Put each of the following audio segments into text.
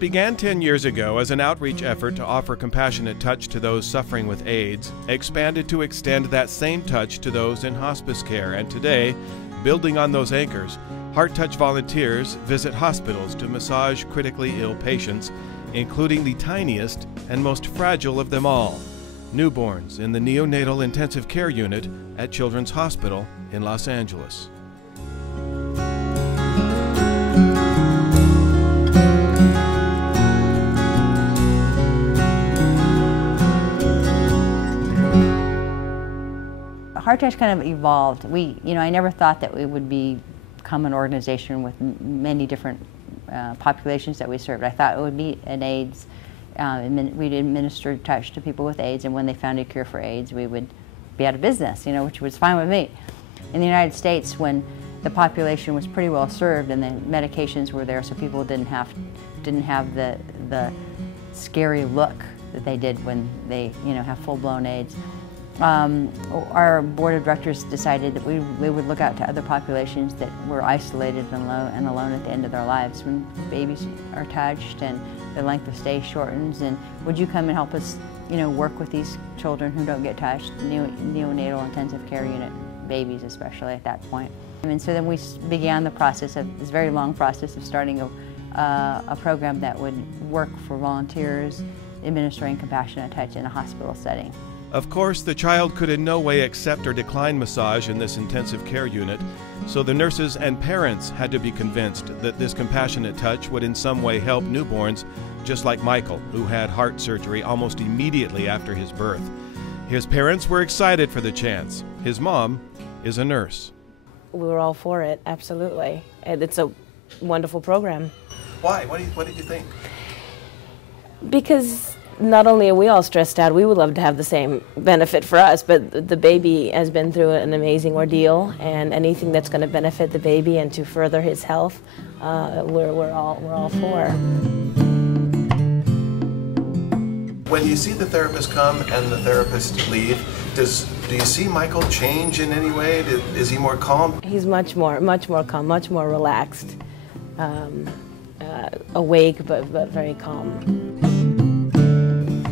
What began 10 years ago as an outreach effort to offer compassionate touch to those suffering with AIDS expanded to extend that same touch to those in hospice care, and today, building on those anchors, Heart Touch volunteers visit hospitals to massage critically ill patients, including the tiniest and most fragile of them all, newborns in the neonatal intensive care unit at Children's Hospital in Los Angeles. Heart Touch kind of evolved. I never thought that we would become an organization with many different populations that we served. I thought it would be an AIDS. We'd administer touch to people with AIDS, and when they found a cure for AIDS, we would be out of business, which was fine with me. In the United States, when the population was pretty well served and the medications were there, so people didn't have the scary look that they did when they have full-blown AIDS. Our board of directors decided that we would look out to other populations that were isolated and alone at the end of their lives when babies are touched and the length of stay shortens. And would you come and help us, work with these children who don't get touched, neonatal intensive care unit babies especially at that point. And so then we began the process of this very long process of starting a program that would work for volunteers administering compassionate touch in a hospital setting. Of course, the child could in no way accept or decline massage in this intensive care unit, so the nurses and parents had to be convinced that this compassionate touch would in some way help newborns, just like Michael, who had heart surgery almost immediately after his birth. His parents were excited for the chance. His mom is a nurse. We were all for it, absolutely. And it's a wonderful program. Why? What did you think? Because not only are we all stressed out, we would love to have the same benefit for us, but the baby has been through an amazing ordeal, and anything that's going to benefit the baby and to further his health, we're all for. When you see the therapist come and the therapist leave, do you see Michael change in any way? Is he more calm? He's much more calm, much more relaxed, awake but very calm.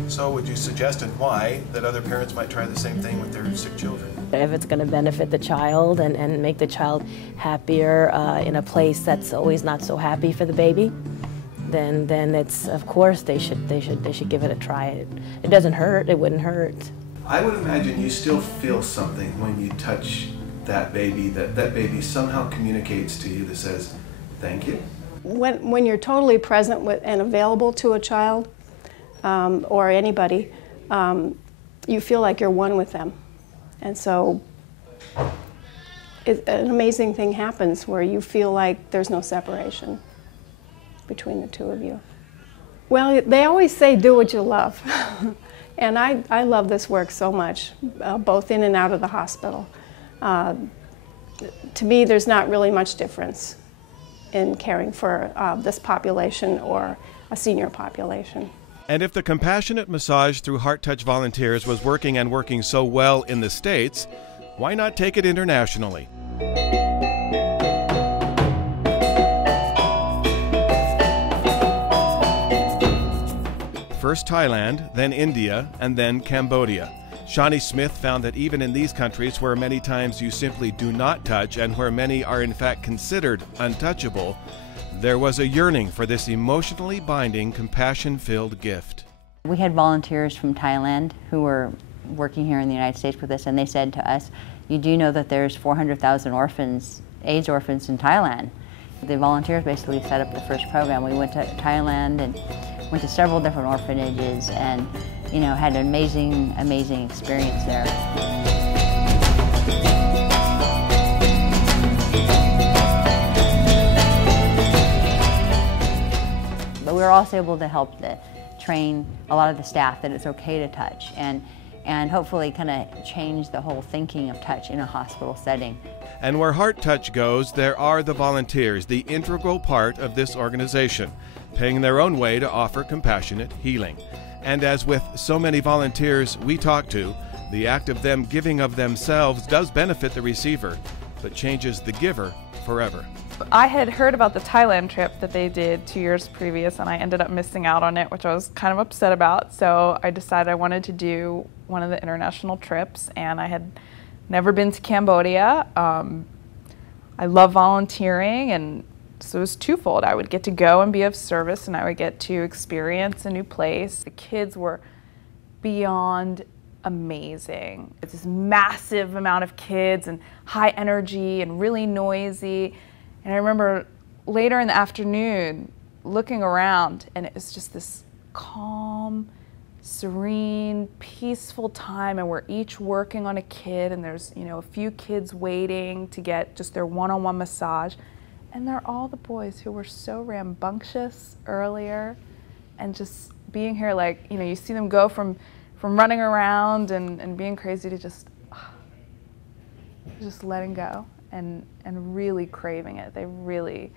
So would you suggest, and why, that other parents might try the same thing with their sick children? If it's going to benefit the child and make the child happier in a place that's always not so happy for the baby, then it's, of course they should give it a try. It doesn't hurt. It wouldn't hurt. I would imagine you still feel something when you touch that baby, that baby somehow communicates to you that says, thank you. When you're totally present with and available to a child, or anybody, you feel like you're one with them. And so an amazing thing happens where you feel like there's no separation between the two of you. Well, they always say do what you love. And I love this work so much, both in and out of the hospital. To me, there's not really much difference in caring for this population or a senior population. And if the compassionate massage through Heart Touch volunteers was working so well in the States, why not take it internationally? First Thailand, then India, and then Cambodia. Shawnee Smith found that even in these countries where many times you simply do not touch and where many are in fact considered untouchable, there was a yearning for this emotionally binding, compassion-filled gift. We had volunteers from Thailand who were working here in the United States with us, and they said to us, you do know that there's 400,000 orphans, AIDS orphans in Thailand. The volunteers basically set up the first program. We went to Thailand and went to several different orphanages and had an amazing experience there. But we were also able to help train a lot of the staff that it's okay to touch and hopefully kind of change the whole thinking of touch in a hospital setting. And where Heart Touch goes, there are the volunteers, the integral part of this organization, paying their own way to offer compassionate healing. And as with so many volunteers we talk to, the act of them giving of themselves does benefit the receiver, but changes the giver forever. I had heard about the Thailand trip that they did 2 years previous, and I ended up missing out on it, which I was kind of upset about. So I decided I wanted to do one of the international trips, and I had never been to Cambodia. I love volunteering, and so it was twofold. I would get to go and be of service, and I would get to experience a new place. The kids were beyond amazing. It's this massive amount of kids and high energy and really noisy. And I remember later in the afternoon looking around, and it was just this calm, serene, peaceful time, and we're each working on a kid, and there's, you know, a few kids waiting to get just their one-on-one massage. And they're all the boys who were so rambunctious earlier, and just being here, like, you know, you see them go from running around and being crazy to just letting go and really craving it. They really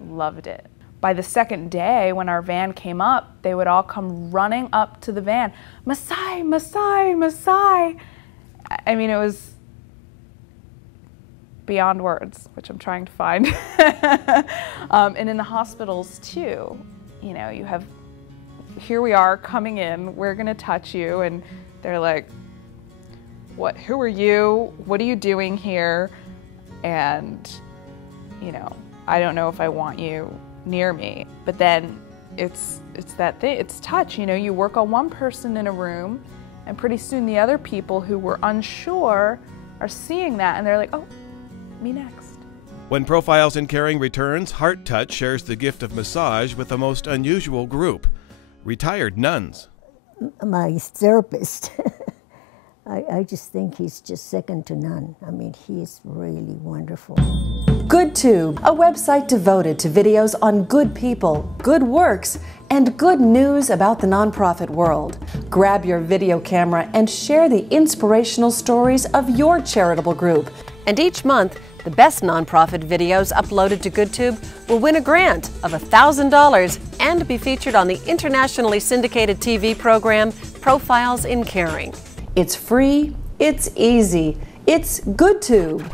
loved it. By the second day, when our van came up, they would all come running up to the van, Maasai, Maasai, Maasai. I mean, it was beyond words, which I'm trying to find. And in the hospitals too, you know, you have, here we are coming in, we're gonna touch you, and they're like, what, who are you? What are you doing here? And, you know, I don't know if I want you near me. But then it's that thing, it's touch, you know, you work on one person in a room, and pretty soon the other people who were unsure are seeing that, and they're like, oh, me next. When Profiles in Caring returns, Heart Touch shares the gift of massage with a most unusual group, retired nuns. My therapist, I just think he's just second to none. I mean, he's really wonderful. GoodTube, a website devoted to videos on good people, good works, and good news about the nonprofit world. Grab your video camera and share the inspirational stories of your charitable group. And each month, the best nonprofit videos uploaded to GoodTube will win a grant of $1,000 and be featured on the internationally syndicated TV program Profiles in Caring. It's free, it's easy, it's GoodTube.